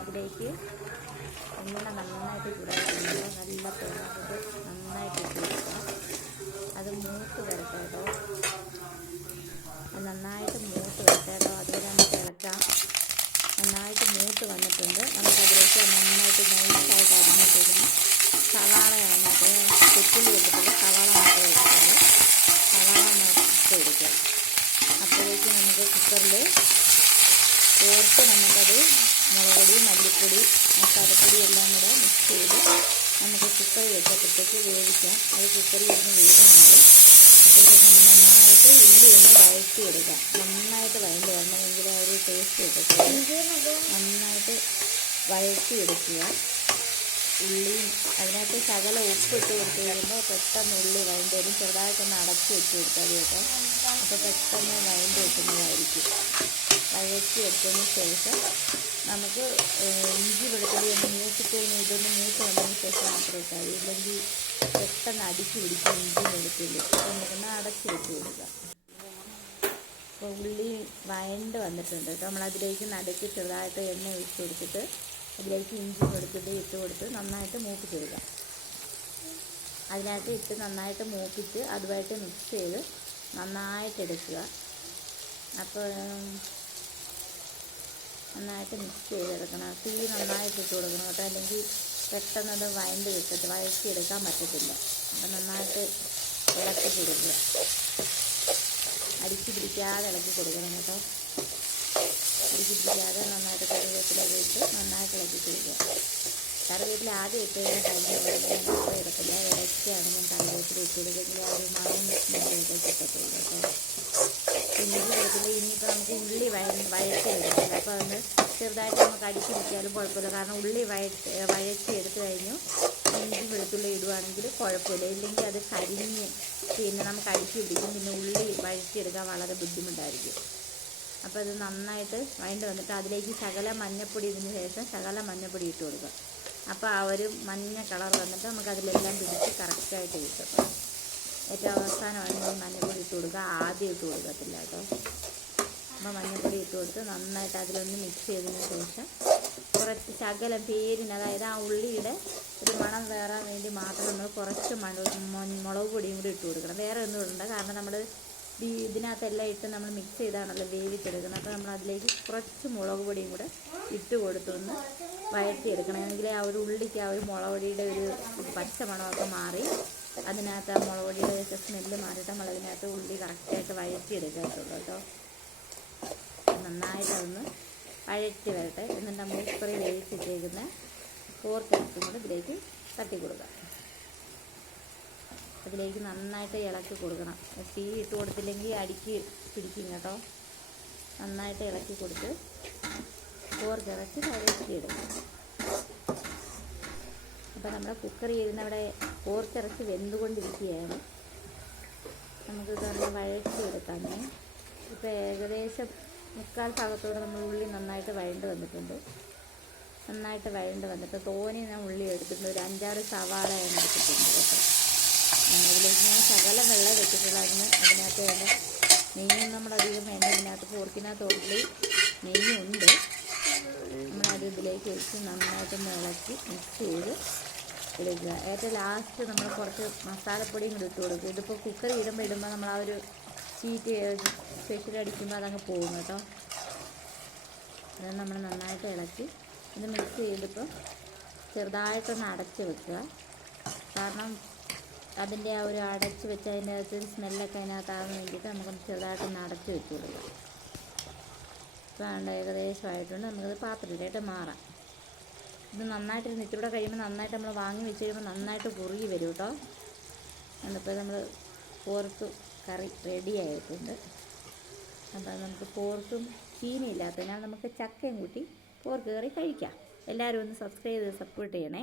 അതിലേക്ക് എണ്ണ നന്നായിട്ട് ചൂടാക്കുമ്പോൾ നല്ല തേങ്ങ നന്നായിട്ട് ഇട്ട് കൊടുക്കുക. അത് മൂത്ത് വരട്ടെ കേട്ടോ, നന്നായിട്ട് മൂത്ത് വരട്ടെ കേട്ടോ. അതുവരെ നമുക്ക് ഇളക്കാം. നന്നായിട്ട് മൂത്ത് വന്നിട്ടുണ്ട്. നമുക്കതിലേക്ക് നന്നായിട്ട് നൈസായിട്ട് അരിഞ്ഞിട്ടിരുന്ന സവാളയാണ് കൊച്ചുള്ളി വെച്ചിട്ടുള്ള സവാള മാത്രം എടുക്കുന്നത്. സവാള ഇട്ട് കൊടുക്കുക. അപ്പോഴേക്കും നമുക്ക് കുക്കറിൽ ചേർത്ത് നമുക്കത് മുളക് പൊടി, മല്ലിപ്പൊടി, മസാലപ്പൊടി എല്ലാം കൂടെ മിക്സ് ചെയ്ത് നമുക്ക് കുക്കറിൽ വെച്ചപ്പോഴത്തേക്ക് വേവിക്കാം. അത് കുക്കറിൽ ഇരുന്ന് വേവുന്നുണ്ട്. അപ്പോഴത്തേക്കും നന്നായിട്ട് ഉള്ളി ഒന്ന് വഴറ്റിയെടുക്കാം. നന്നായിട്ട് വഴണ്ടി വരണമെങ്കിൽ ആ ഒരു ടേസ്റ്റ് കിട്ടത്തില്ല. നന്നായിട്ട് വഴറ്റിയെടുക്കുക. ഉള്ളിയും അതിനകത്ത് ശകല ഉപ്പ് ഇട്ട് കൊടുത്ത് കഴിയുമ്പോൾ പെട്ടെന്ന് ഉള്ളി വഴണ്ടി വരും. ചെറുതായിട്ടൊന്ന് അടച്ച് വെച്ച് കൊടുത്താൽ കേട്ടോ, അപ്പോൾ പെട്ടെന്ന് വഴണ്ടി വെക്കുന്നതായിരിക്കും. വഴറ്റി വെച്ചതിന് ശേഷം നമുക്ക് ഇഞ്ചി വെളുത്തുള്ളി ഒന്ന് മൂത്തിക്കഴിഞ്ഞ് ഇതൊന്ന് മൂത്ത് വന്നതിന് ശേഷം മാത്രമേ ഇട്ടാൽ മതി. ഇല്ലെങ്കിൽ പെട്ടെന്ന് അടിച്ച് പിടിക്കും ഇഞ്ചി വെളുത്തുള്ളി. നമുക്കൊന്ന് അടച്ച് വെച്ച് കൊടുക്കാം. അപ്പോൾ ഉള്ളി വഴണ്ട് വന്നിട്ടുണ്ട് കേട്ടോ. നമ്മളതിലേക്ക് നടുക്ക് ചെറുതായിട്ട് എണ്ണ ഒഴിച്ച് കൊടുത്തിട്ട് അതിലേക്ക് ഇഞ്ചി വെളുത്തുള്ളി ഇട്ട് കൊടുത്ത് നന്നായിട്ട് മൂപ്പിച്ചെടുക്കാം. അതിനകത്ത് ഇട്ട് നന്നായിട്ട് മൂപ്പിച്ച് അതുമായിട്ട് മിക്സ് ചെയ്ത് നന്നായിട്ട് എടുക്കുക. അപ്പോൾ നന്നായിട്ട് മിക്സ് ചെയ്തെടുക്കണം. തീ നന്നായിട്ട് ഇട്ട് കൊടുക്കണം കേട്ടോ, അല്ലെങ്കിൽ പെട്ടെന്നത് വഴറ്റിയെടുക്കാൻ പറ്റത്തില്ല. അപ്പം നന്നായിട്ട് ഇളക്കി കൊടുക്കുക. അടിച്ച് പിടിക്കാതെ ഇളക്കി കൊടുക്കണം കേട്ടോ. അടിച്ച് പിടിക്കാതെ നന്നായിട്ട് കറിവേപ്പിലൊക്കെ ഇട്ട് നന്നായിട്ട് ഇളക്കി കൊടുക്കുക. കറിവേപ്പില ആദ്യം ഇട്ട് കഴിഞ്ഞ മാത്രം ഇടത്തില്ല, ഇടയ്ക്കാണെങ്കിൽ കറിവേപ്പില ഇട്ട് കൊടുക്കുമെങ്കിൽ ആ ഒരു മണം സ്മെല്ലൊക്കെ കിട്ടത്തുള്ളൂ കേട്ടോ. ഇഞ്ചി വെളുത്തുള്ളി ഇനിയിപ്പോൾ നമുക്ക് ഉള്ളി വഴറ്റിയെടുക്കില്ല. അപ്പോൾ അതൊന്ന് ചെറുതായിട്ട് നമുക്ക് അടിച്ച് പിടിച്ചാലും കുഴപ്പമില്ല. കാരണം ഉള്ളി വഴറ്റിയെടുത്ത് കഴിഞ്ഞു ഇഞ്ചി വെളുത്തുള്ളി ഇടുവാണെങ്കിൽ കുഴപ്പമില്ല. ഇല്ലെങ്കിൽ അത് കരിഞ്ഞ് പിന്നെ നമുക്ക് അടിച്ച് പിടിക്കും. പിന്നെ ഉള്ളി വഴറ്റിയെടുക്കാൻ വളരെ ബുദ്ധിമുട്ടായിരിക്കും. അപ്പോൾ ഇത് നന്നായിട്ട് വഴണ്ട് വന്നിട്ട് അതിലേക്ക് ശകല മഞ്ഞപ്പൊടി ഇതിന് ശേഷം ശകല മഞ്ഞപ്പൊടി ഇട്ട് കൊടുക്കുക. അപ്പോൾ ആ ഒരു മഞ്ഞ കളർ വന്നിട്ട് നമുക്കതിലെല്ലാം പിടിച്ച് കറക്റ്റായിട്ട് കിട്ടും. ഏറ്റവും അവസാനമാണ് മഞ്ഞപ്പൊടി ഇട്ട് കൊടുക്കുക, ആദ്യം ഇട്ട് കൊടുക്കത്തില്ല കേട്ടോ. അപ്പോൾ മഞ്ഞപ്പൊടി ഇട്ട് കൊടുത്ത് നന്നായിട്ട് അതിലൊന്ന് മിക്സ് ചെയ്തതിന് ശേഷം കുറച്ച് ശകലം പേരിന്, അതായത് ആ ഉള്ളിയുടെ ഒരു മണം വേറാൻ വേണ്ടി മാത്രം നമ്മൾ കുറച്ച് മുളക് പൊടിയും കൂടി ഇട്ട് കൊടുക്കണം. വേറെ ഒന്നും ഇടണ്ട, കാരണം നമ്മൾ ഇതിനകത്തെല്ലാം ഇട്ട് നമ്മൾ മിക്സ് ചെയ്താണല്ലോ വേവിച്ചെടുക്കുന്നത്. അപ്പോൾ നമ്മൾ അതിലേക്ക് കുറച്ച് മുളക് പൊടിയും കൂടെ ഇട്ട് കൊടുത്തൊന്ന് വഴറ്റിയെടുക്കണം. എങ്കിലേ ആ ഒരു ഉള്ളിക്ക് ആ ഒരു മുളക് പൊടിയുടെ ഒരു പച്ച മണമൊക്കെ മാറി അതിനകത്ത് ആ മുളക് പൊടിയുടെ സ്മെല്ല് മാറിയിട്ട് നമ്മളതിനകത്ത് ഉള്ളി കറക്റ്റായിട്ട് വഴറ്റിയെടുക്കത്തുള്ളൂ കേട്ടോ. നന്നായിട്ട് അതൊന്ന് വഴറ്റി വരട്ടെ. എന്നിട്ട് നമ്മൾ കുക്കറിൽ വേവിച്ചിട്ടേക്കുന്ന പോർക്കിറച്ചും കൂടെ ഇതിലേക്ക് തട്ടി കൊടുക്കാം. അതിലേക്ക് നന്നായിട്ട് ഇളക്കി കൊടുക്കണം. തീ ഇട്ട് കൊടുത്തില്ലെങ്കിൽ അടിക്ക് പിടിക്കും കേട്ടോ. നന്നായിട്ട് ഇളക്കി കൊടുത്ത് പോർക്കിറച്ചി വഴറ്റിയെടുക്കും. അപ്പോൾ നമ്മുടെ കുക്കർ ചെയ്യുന്നവിടെ പോർക്കിറച്ചി വെന്തുകൊണ്ടിരിക്കുകയാണ്. നമുക്കിതൊന്ന് വഴറ്റിയെടുക്കാമേ. ഇപ്പോൾ ഏകദേശം മുക്കാൽ ഭാഗത്തോടെ നമ്മൾ ഉള്ളി നന്നായിട്ട് വഴണ്ട് വന്നിട്ടുണ്ട്. നന്നായിട്ട് വഴണ്ട് വന്നിട്ട് തോനെ ഞാൻ ഉള്ളി എടുത്തിട്ടുണ്ട്. ഒരു 5-6 സവാളയാണ് എടുത്തിട്ടുണ്ട് കേട്ടോ. അതിലേക്ക് ഞാൻ ശകലം വെള്ളം വെച്ചിട്ടുള്ളതിന് അതിനകത്ത് വേണ്ട നെയ്യും നമ്മളധികം വേണ്ട. ഇതിനകത്ത് പോർക്കിനകത്ത് ഉള്ളി നെയ്യുണ്ട്. നമ്മളത് ഇതിലേക്ക് വെച്ച് നന്നായിട്ടൊന്ന് ഇളക്കി മിക്സ് ചെയ്ത് എടുക്കുക. ഏറ്റവും ലാസ്റ്റ് നമ്മൾ കുറച്ച് മസാലപ്പൊടിയും കൂടി ഇട്ട് കൊടുക്കുക. ഇതിപ്പോൾ കുക്കർ ഇടുമ്പോൾ നമ്മൾ ആ ഒരു ചീറ്റ് സ്പെഷ്യൽ അടിക്കുമ്പോൾ അതങ്ങ് പോകും കേട്ടോ. അത് നമ്മൾ നന്നായിട്ട് ഇളക്കി ഇത് മിക്സ് ചെയ്തിപ്പോൾ ചെറുതായിട്ടൊന്ന് അടച്ച് വെക്കുക. കാരണം അതിൻ്റെ ആ ഒരു അടച്ച് വെച്ച് അതിൻ്റെ അകത്ത് സ്മെല്ലൊക്കെ അതിനകത്താകാൻ വേണ്ടിയിട്ട് നമുക്കൊന്ന് ചെറുതായിട്ടൊന്ന് അടച്ച് വെച്ച് കൊടുക്കുക. വേണ്ട ഏകദേശമായിട്ടുണ്ട്. നമുക്കത് പാത്രത്തിലായിട്ട് മാറാം. ഇത് നന്നായിട്ട് ഇത്തിരി കഴിയുമ്പോൾ നന്നായിട്ട് നമ്മൾ വാങ്ങി വെച്ച് കഴിയുമ്പോൾ നന്നായിട്ട് കുറുകി വരും കേട്ടോ. എന്നിപ്പോൾ നമ്മൾ പോർക്ക് കറി റെഡി ആയിട്ടുണ്ട്. അപ്പോൾ നമുക്ക് പോർക്കും ചീനിയില്ലാത്തതിനാൽ നമുക്ക് ചക്കയും കൂട്ടി പോർക്ക് കറി കഴിക്കാം. എല്ലാവരും ഒന്ന് സബ്സ്ക്രൈബ് ചെയ്ത് സപ്പോർട്ട് ചെയ്യണേ.